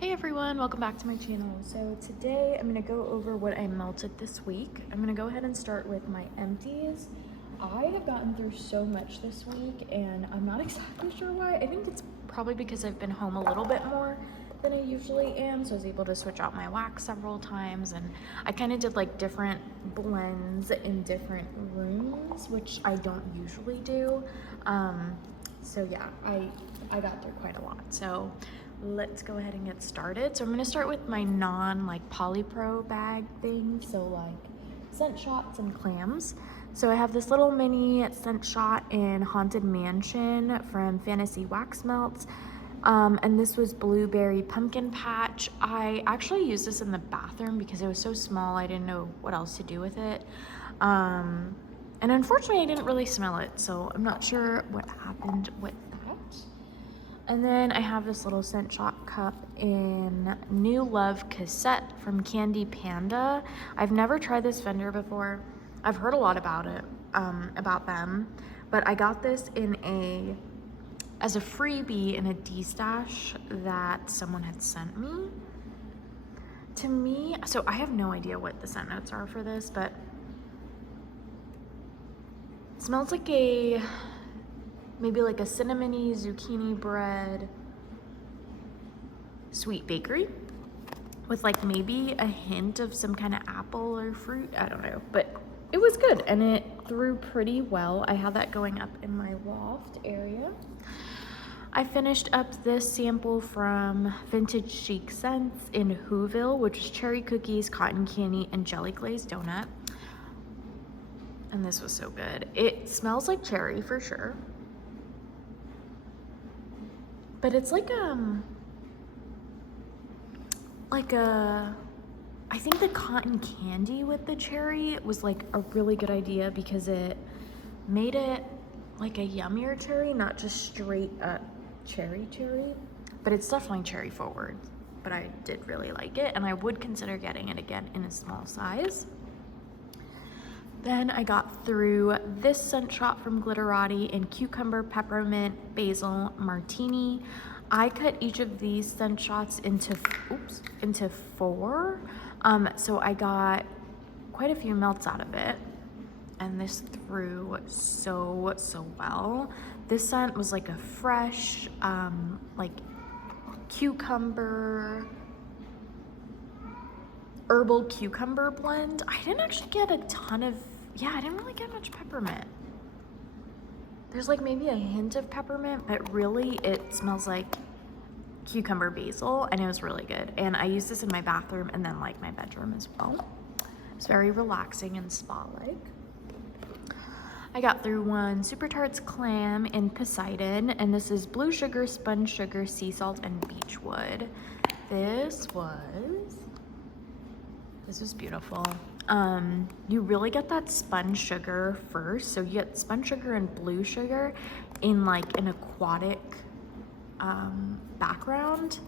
Hey everyone, welcome back to my channel. So today I'm going to go over what I melted this week. I'm going to go ahead and start with my empties. I have gotten through so much this week and I'm not exactly sure why. I think it's probably because I've been home a little bit more than I usually am, so I was able to switch out my wax several times, and I kind of did like different blends in different rooms, which I don't usually do. So yeah, I got through quite a lot. So let's go ahead and get started. So I'm going to start with my non polypro bag thing, so like scent shots and clams. So I have this little mini scent shot in Haunted Mansion from Fantasy Wax Melts, and this was Blueberry Pumpkin Patch. I actually used this in the bathroom because it was so small I didn't know what else to do with it, and unfortunately I didn't really smell it, so I'm not sure what happened with that. And then I have this little scent shot cup in New Love Cassette from Candy Panda. I've never tried this vendor before. I've heard a lot about it, about them, but I got this as a freebie in a D-stash that someone had sent me. To me, so I have no idea what the scent notes are for this, but it smells like maybe like a cinnamony zucchini bread sweet bakery with like maybe a hint of some kind of apple or fruit. I don't know, but it was good and it threw pretty well. I had that going up in my loft area. I finished up this sample from Vintage Chic Scents in Whoville, which is cherry cookies, cotton candy, and jelly glazed donut. And this was so good. It smells like cherry for sure, but it's like I think the cotton candy with the cherry was like a really good idea because it made it like a yummier cherry, not just straight up cherry, but it's definitely cherry forward. But I did really like it and I would consider getting it again in a small size. Then I got through this scent shot from Glitterati in Cucumber, Peppermint, Basil, Martini. I cut each of these scent shots into four. So I got quite a few melts out of it. And this threw so well. This scent was like a fresh, like cucumber, herbal cucumber blend. I didn't actually get a ton of, I didn't really get much peppermint. There's like maybe a hint of peppermint, but really it smells like cucumber basil, and it was really good. And I used this in my bathroom and then like my bedroom as well. It's very relaxing and spa-like. I got through one Super Tarts clam in Poseidon, and this is blue sugar, sponge sugar, sea salt, and beechwood. This was beautiful. You really get that sponge sugar first. So you get sponge sugar and blue sugar in like an aquatic background.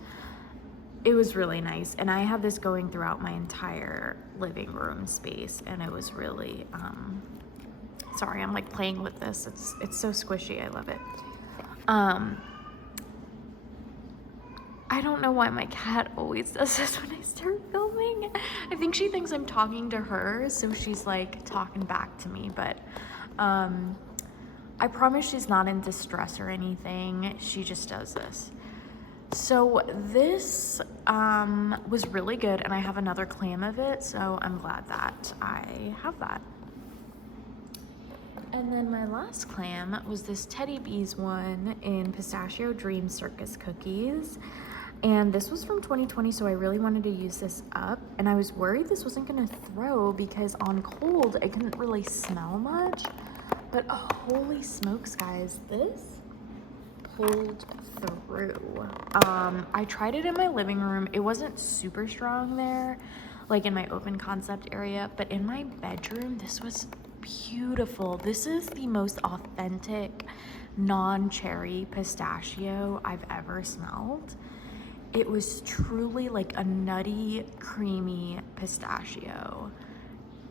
It was really nice. And I have this going throughout my entire living room space, and it was really, sorry, I'm like playing with this. It's so squishy. I love it. I don't know why my cat always does this when I start filming. I think she thinks I'm talking to her, so she's like talking back to me, but I promise she's not in distress or anything. She just does this. So this was really good, and I have another clam of it, so I'm glad that I have that. And then my last clam was this Teddy Bees one in Pistachio Dream Circus Cookies. And this was from 2020, so I really wanted to use this up. And I was worried this wasn't gonna throw because on cold, I couldn't really smell much. But holy smokes, guys, this pulled through. I tried it in my living room. It wasn't super strong there, like in my open concept area, but in my bedroom, this was beautiful. This is the most authentic non-cherry pistachio I've ever smelled. It was truly like a nutty, creamy pistachio,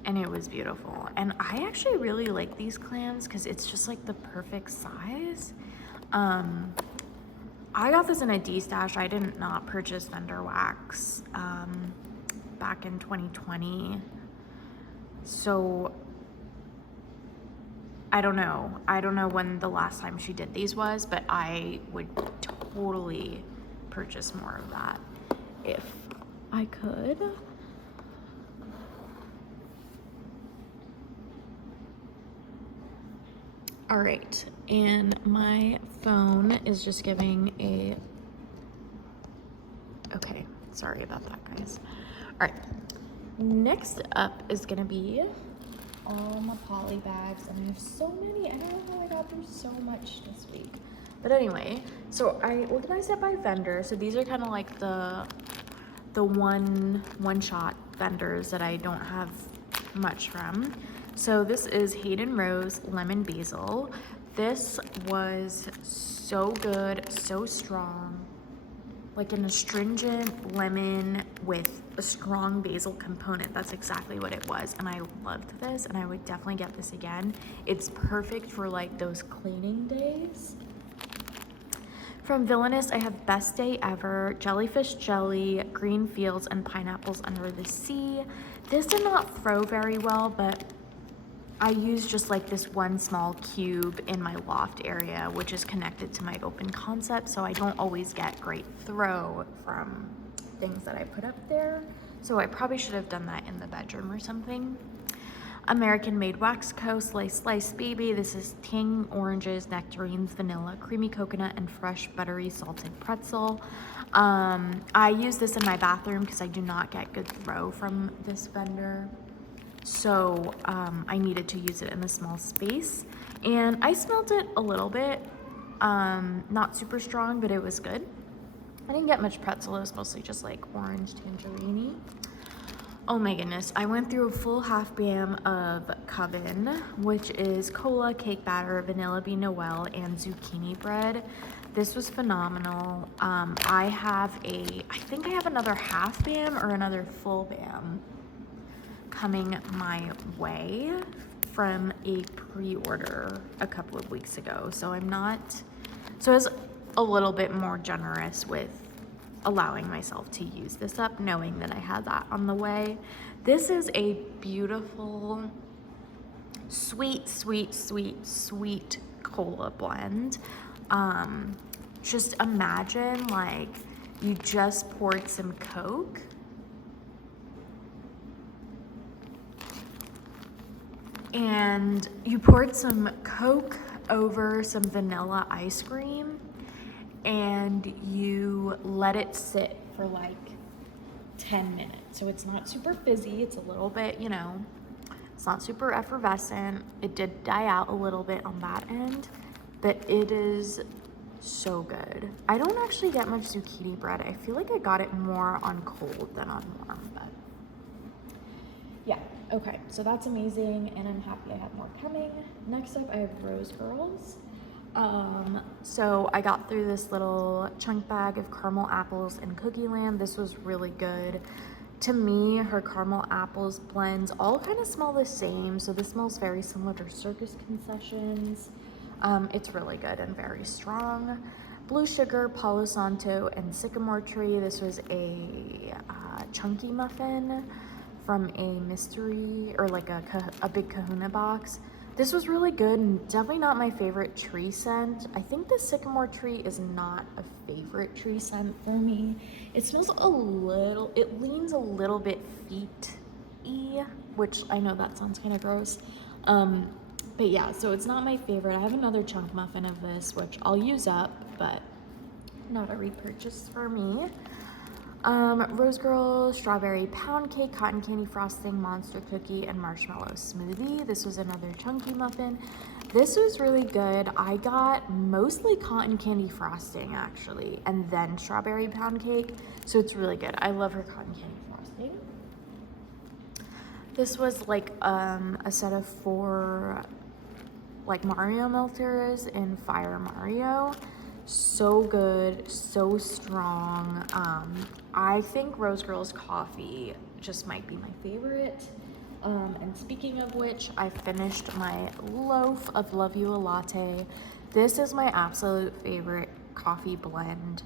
and it was beautiful. And I actually really like these clams because it's just like the perfect size. I got this in a D-stash. I did not purchase vendor wax back in 2020. So I don't know. I don't know when the last time she did these was, but I would totally purchase more of that if I could. All right, and my phone is just giving a, okay, sorry about that, guys. All right, next up is gonna be all my poly bags, and I have so many. I don't know how I got through so much this week. But anyway, so I organized it by vendor. So these are kind of like the one-shot vendors that I don't have much from. So this is Hayden Rose Lemon Basil. This was so good, so strong, like an astringent lemon with a strong basil component. That's exactly what it was, and I loved this, and I would definitely get this again. It's perfect for like those cleaning days. From Villainous, I have Best Day Ever, Jellyfish Jelly, Green Fields, and Pineapples Under the Sea. This did not throw very well, but I used just like this one small cube in my loft area, which is connected to my open concept, so I don't always get great throw from things that I put up there. So I probably should have done that in the bedroom or something. American Made Wax Co. Slice Baby. This is Tang Oranges, Nectarines, Vanilla, Creamy Coconut, and Fresh Buttery Salted Pretzel. I use this in my bathroom because I do not get good throw from this vendor. So I needed to use it in a small space. And I smelled it a little bit. Not super strong, but it was good. I didn't get much pretzel. It was mostly just like orange tangerine-y. Oh my goodness, I went through a full half bam of Coven, which is cola, cake batter, vanilla bean noel, and zucchini bread. This was phenomenal. I think I have another half bam or another full bam coming my way from a pre-order a couple of weeks ago. So I was a little bit more generous with allowing myself to use this up, knowing that I had that on the way. This is a beautiful, sweet cola blend. Just imagine like you just poured some Coke and you poured some Coke over some vanilla ice cream, and you let it sit for like 10 minutes. So it's not super fizzy. It's a little bit, you know, it's not super effervescent. It did die out a little bit on that end, but it is so good. I don't actually get much zucchini bread. I feel like I got it more on cold than on warm, but yeah. Okay, so that's amazing, and I'm happy I have more coming. Next up, I have Rose Girls. So I got through this little chunk bag of caramel apples and cookie land. This was really good. To me, her caramel apples blends all kind of smell the same. So this smells very similar to Circus Concessions. It's really good and very strong. Blue Sugar, Palo Santo, and Sycamore Tree. This was a chunky muffin from a mystery, or like a big kahuna box. This was really good, and definitely not my favorite tree scent. I think the sycamore tree is not a favorite tree scent for me. It smells it leans a little bit feet-y, which I know that sounds kind of gross. But yeah, so it's not my favorite. I have another chunk muffin of this, which I'll use up, but not a repurchase for me. Rose Girl, Strawberry Pound Cake, Cotton Candy Frosting, Monster Cookie, and Marshmallow Smoothie. This was another chunky muffin. This was really good. I got mostly cotton candy frosting, actually, and then Strawberry Pound Cake, so it's really good. I love her cotton candy frosting. This was like a set of 4 like Mario melters in Fire Mario. So good, so strong. I think Rose Girl's coffee just might be my favorite. And speaking of which, I finished my loaf of Love You a Latte. This is my absolute favorite coffee blend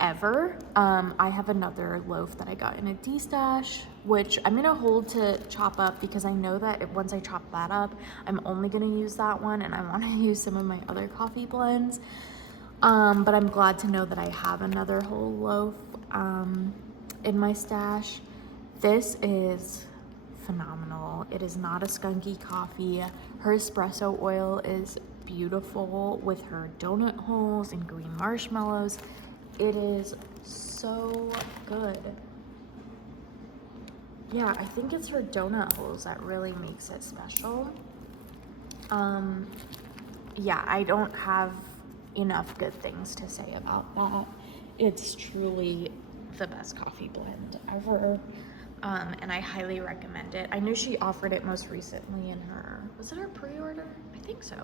ever. I have another loaf that I got in a D-stash, which I'm gonna hold to chop up because I know that once I chop that up, I'm only gonna use that one, and I want to use some of my other coffee blends. But I'm glad to know that I have another whole loaf in my stash. This is phenomenal. It is not a skunky coffee. Her espresso oil is beautiful with her donut holes and green marshmallows. It is so good. Yeah, I think it's her donut holes that really makes it special. Yeah, I don't have enough good things to say about that. It's truly the best coffee blend ever. And I highly recommend it. I knew she offered it most recently in her, was it her pre-order? I think so.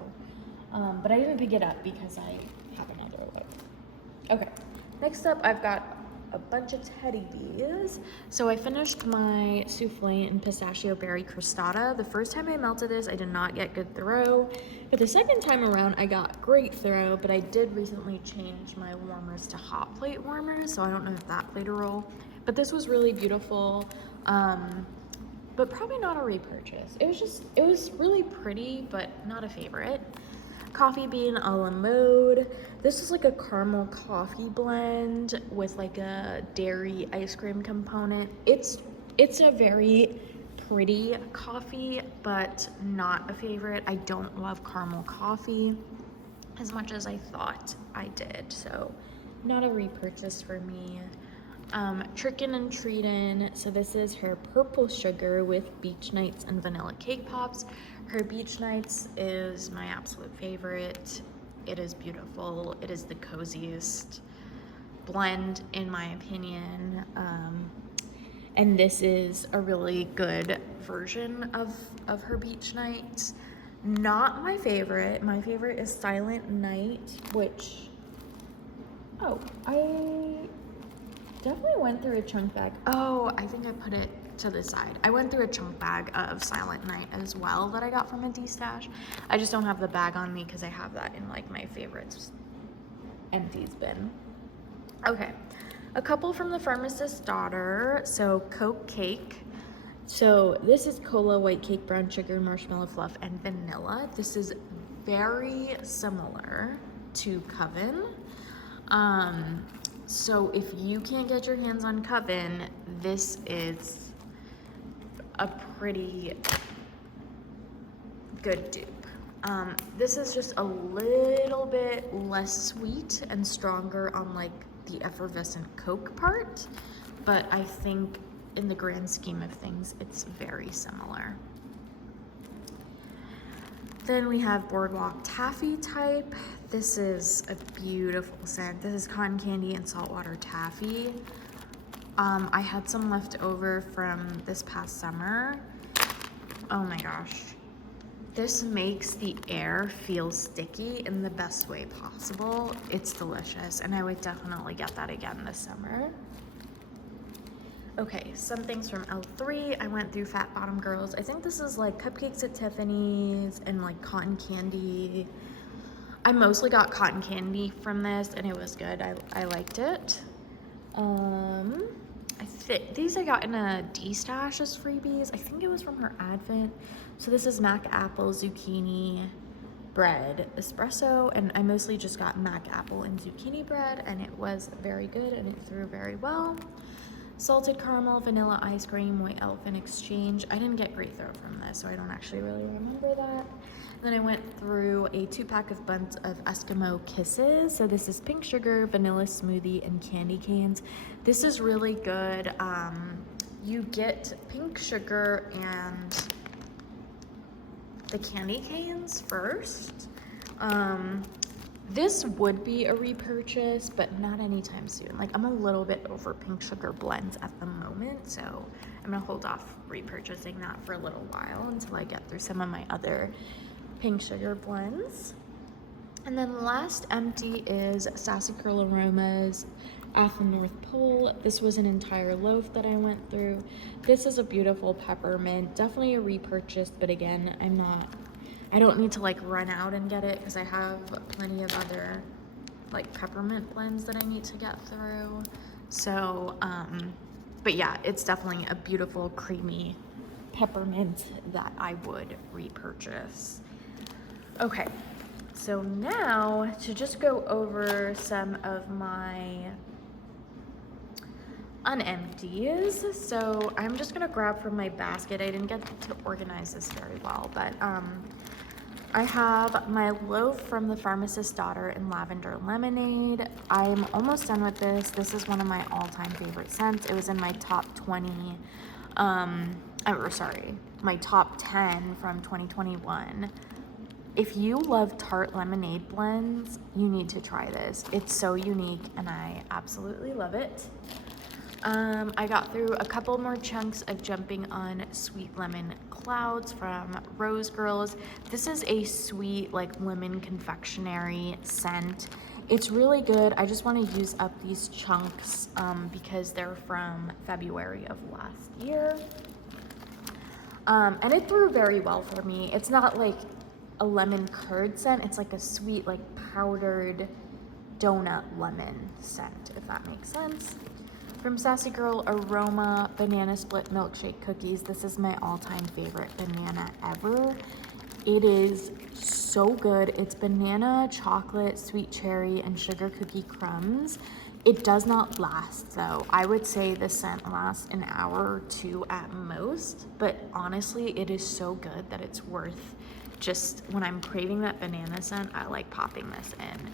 But I didn't pick it up because I have another loaf. Okay, next up I've got a bunch of teddy bees. So I finished my souffle and pistachio berry crostata. The first time I melted this, I did not get good throw. But the second time around, I got great throw, but I did recently change my warmers to hot plate warmers, so I don't know if that played a role. But this was really beautiful, but probably not a repurchase. It was really pretty, but not a favorite. Coffee bean a la mode. This is like a caramel coffee blend with like a dairy ice cream component. It's a very pretty coffee, but not a favorite. I don't love caramel coffee as much as I thought I did, so not a repurchase for me. Trickin' and Treatin', so this is her purple sugar with beach nights and vanilla cake pops. Her beach nights is my absolute favorite. It is beautiful. It is the coziest blend in my opinion. And this is a really good version of her beach nights. Not my favorite. My favorite is Silent Night, which, oh, I definitely went through a chunk bag. Oh, I think I put it to the side. I went through a chunk bag of Silent Night as well that I got from a D-stash. I just don't have the bag on me because I have that in like my favorites empties bin. Okay, a couple from the Pharmacist's Daughter. So Coke Cake. So this is cola, white cake, brown sugar, marshmallow fluff, and vanilla. This is very similar to Coven. So if you can't get your hands on Coven, this is a pretty good dupe. This is just a little bit less sweet and stronger on like the effervescent Coke part, but I think in the grand scheme of things, it's very similar. Then we have Boardwalk Taffy type. This is a beautiful scent. This is cotton candy and saltwater taffy. I had some left over from this past summer. Oh my gosh. This makes the air feel sticky in the best way possible. It's delicious, and I would definitely get that again this summer. Okay, some things from L3. I went through Fat Bottom Girls. I think this is like Cupcakes at Tiffany's and like cotton candy. I mostly got cotton candy from this, and it was good. I liked it. These I got in a D-stash as freebies. I think it was from her Advent. So this is Mac Apple Zucchini Bread Espresso, and I mostly just got Mac Apple and Zucchini bread, and it was very good, and it threw very well. Salted caramel, vanilla ice cream, White Elephant Exchange. I didn't get great throw from this, so I don't actually really remember that. And then I went through a 2-pack of buns of Eskimo Kisses. So this is pink sugar, vanilla smoothie, and candy canes. This is really good. You get pink sugar and the candy canes first. This would be a repurchase, but not anytime soon. Like, I'm a little bit over pink sugar blends at the moment, so I'm gonna hold off repurchasing that for a little while until I get through some of my other pink sugar blends. And then the last empty is Sassy Curl Aromas at the North Pole. This was an entire loaf that I went through. This is a beautiful peppermint, definitely a repurchase, but again, I don't need to like run out and get it because I have plenty of other like peppermint blends that I need to get through. So, but yeah, it's definitely a beautiful creamy peppermint that I would repurchase. Okay, so now to just go over some of my unempties. So I'm just gonna grab from my basket. I didn't get to organize this very well, but I have my loaf from the Pharmacist's Daughter in Lavender Lemonade. I'm almost done with this. This is one of my all-time favorite scents. It was in my top 20, my top 10 from 2021. If you love tart lemonade blends, you need to try this. It's so unique and I absolutely love it. I got through a couple more chunks of Jumping on Sweet Lemon Clouds from Rose Girls. This is a sweet, like, lemon confectionery scent. It's really good. I just want to use up these chunks because they're from February of last year. And it threw very well for me. It's not like a lemon curd scent. It's like a sweet, like, powdered donut lemon scent, if that makes sense. From Sassy Curl, Aroma Banana Split Milkshake Cookies. This is my all-time favorite banana ever. It is so good. It's banana, chocolate, sweet cherry, and sugar cookie crumbs. It does not last though. I would say the scent lasts an hour or two at most, but honestly, it is so good that it's worth just, when I'm craving that banana scent, I like popping this in.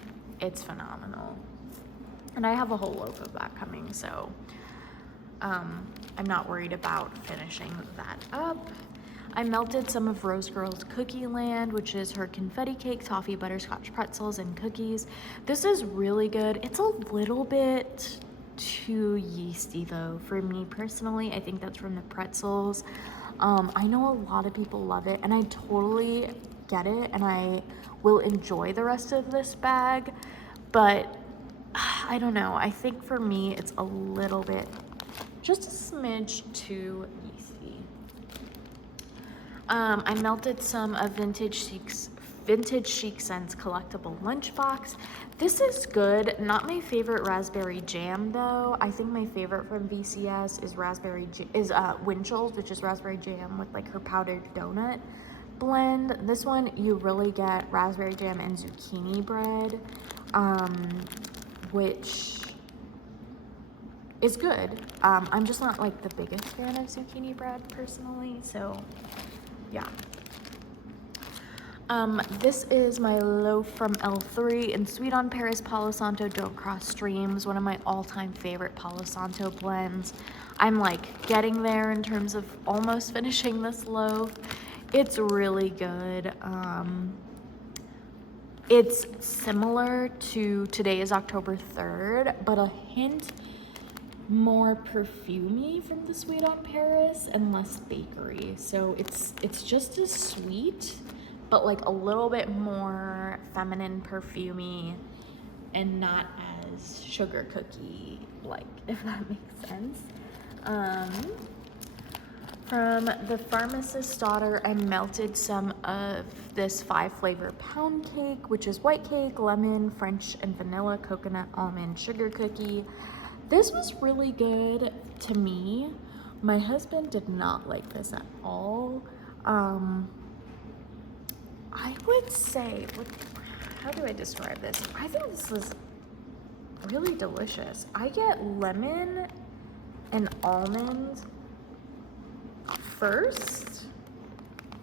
It's phenomenal. And I have a whole loaf of that coming, so I'm not worried about finishing that up. I melted some of Rose Girl's Cookie Land, which is her confetti cake, toffee, butterscotch pretzels, and cookies. This is really good. It's a little bit too yeasty though, for me personally. I think that's from the pretzels. I know a lot of people love it, and I totally get it, and I will enjoy the rest of this bag, but I don't know. I think for me, it's a little bit, just a smidge too yeasty. I melted some of Vintage Chic Scents collectible lunchbox. This is good. Not my favorite raspberry jam though. I think my favorite from VCS is Winchell's, which is raspberry jam with like her powdered donut blend. This one you really get raspberry jam and zucchini bread, which is good. I'm just not like the biggest fan of zucchini bread personally, so yeah. This is my loaf from L3 in Sweet on Paris Palo Santo Don't Cross Streams, one of my all-time favorite Palo Santo blends. I'm like getting there in terms of almost finishing this loaf. It's really good. It's similar to Today is October 3rd, but a hint more perfumey from the Sweet on Paris and less bakery. So it's just as sweet, but like a little bit more feminine perfumey and not as sugar cookie like, if that makes sense. From the Pharmacist's Daughter, I melted some of this 5-flavor pound cake, which is white cake, lemon, French and vanilla, coconut, almond, sugar cookie. This was really good to me. My husband did not like this at all. I would say, how do I describe this? I think this is really delicious. I get lemon and almond first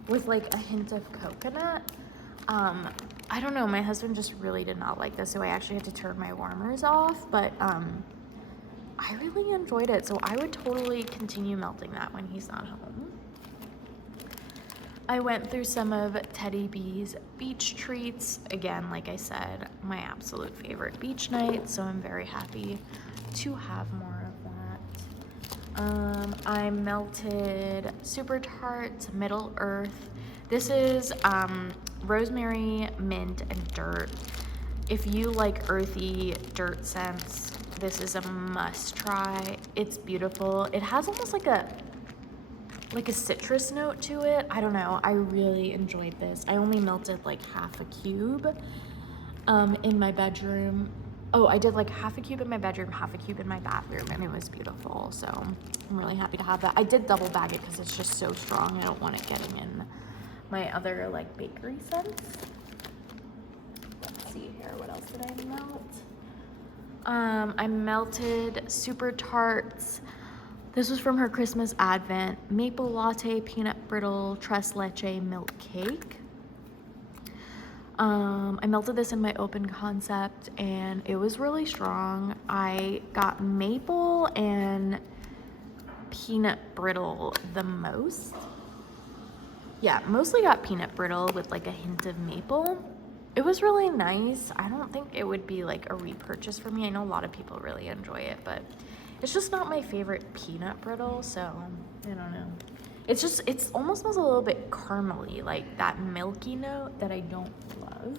with like a hint of coconut. I don't know, my husband just really did not like this, so I actually had to turn my warmers off, but I really enjoyed it, so I would totally continue melting that when he's not home. I went through some of Teddy B's beach treats. Again, like I said, my absolute favorite beach night, so I'm very happy to have more of that. I melted Super Tarts Middle Earth. This is rosemary, mint, and dirt. If you like earthy dirt scents, this is a must try. It's beautiful. It has almost like a citrus note to it. I don't know. I really enjoyed this. I only melted like half a cube in my bedroom. Oh, I did like half a cube in my bedroom, half a cube in my bathroom, and it was beautiful. So I'm really happy to have that. I did double bag it because it's just so strong. I don't want it getting in my other like bakery scents. Let's see here, what else did I melt? I melted Super Tarts. This was from her Christmas Advent. Maple latte, peanut brittle, tres leche milk cake. I melted this in my open concept and it was really strong. I got maple and peanut brittle the most. Yeah, mostly got peanut brittle with like a hint of maple. It was really nice. I don't think it would be like a repurchase for me. I know a lot of people really enjoy it, but it's just not my favorite peanut brittle, so I don't know. It's almost smells a little bit caramely, like that milky note that I don't love.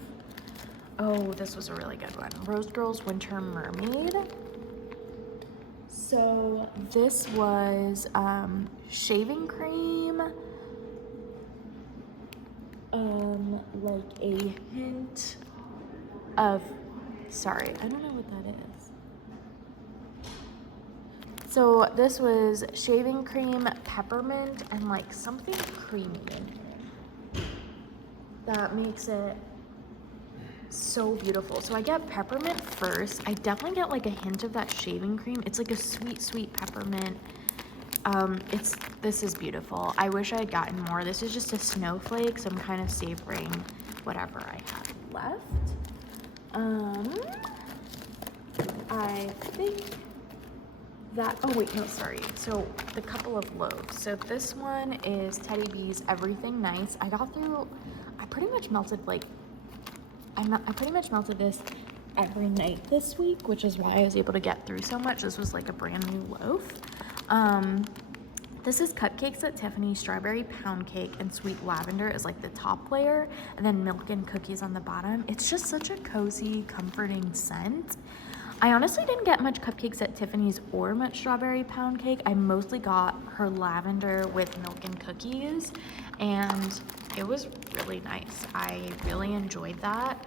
Oh, this was a really good one. Rose Girls Winter Mermaid. So this was shaving cream, like a hint of, sorry, I don't know what that is. So this was shaving cream, peppermint, and like something creamy in here. That makes it so beautiful. So I get peppermint first. I definitely get like a hint of that shaving cream. It's like a sweet, sweet peppermint. This is beautiful. I wish I had gotten more. This is just a snowflake, so I'm kind of savoring whatever I have left. I think that, oh wait, no, sorry. So the couple of loaves. So this one is Teddy B's Everything Nice. I got through, I pretty much melted like, I pretty much melted this every night this week, which is why I was able to get through so much. This was like a brand new loaf. This is Cupcakes at Tiffany, strawberry pound cake, and sweet lavender is like the top layer, and then milk and cookies on the bottom. It's just such a cozy, comforting scent. I honestly didn't get much Cupcakes at Tiffany's or much strawberry pound cake. I mostly got her lavender with milk and cookies, and it was really nice. I really enjoyed that.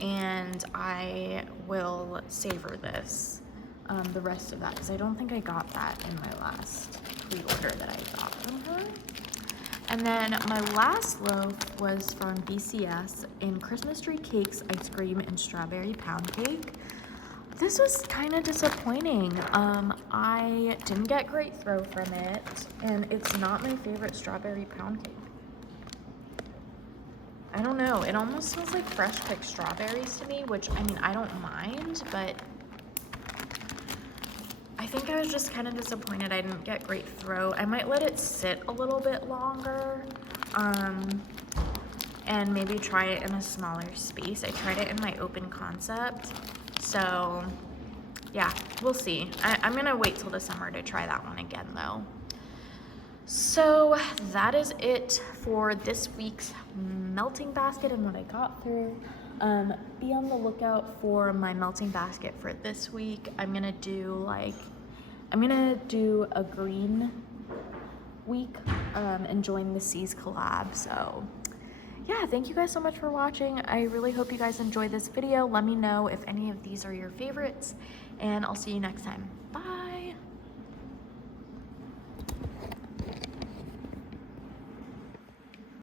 And I will savor this. The rest of that, because I don't think I got that in my last pre-order that I got from her. And then my last loaf was from BCS in Christmas tree cakes, ice cream, and strawberry pound cake. This was kind of disappointing. I didn't get great throw from it, and it's not my favorite strawberry pound cake. I don't know, it almost smells like fresh picked strawberries to me, which, I mean, I don't mind, but I think I was just kind of disappointed I didn't get great throw. I might let it sit a little bit longer, and maybe try it in a smaller space. I tried it in my open concept, so yeah, we'll see. I'm gonna wait till the summer to try that one again though. So that is it for this week's melting basket and what I got through. Be on the lookout for my melting basket for this week. I'm gonna do a green week and join the Seas collab. So yeah, thank you guys so much for watching. I really hope you guys enjoyed this video. Let me know if any of these are your favorites, and I'll see you next time. Bye.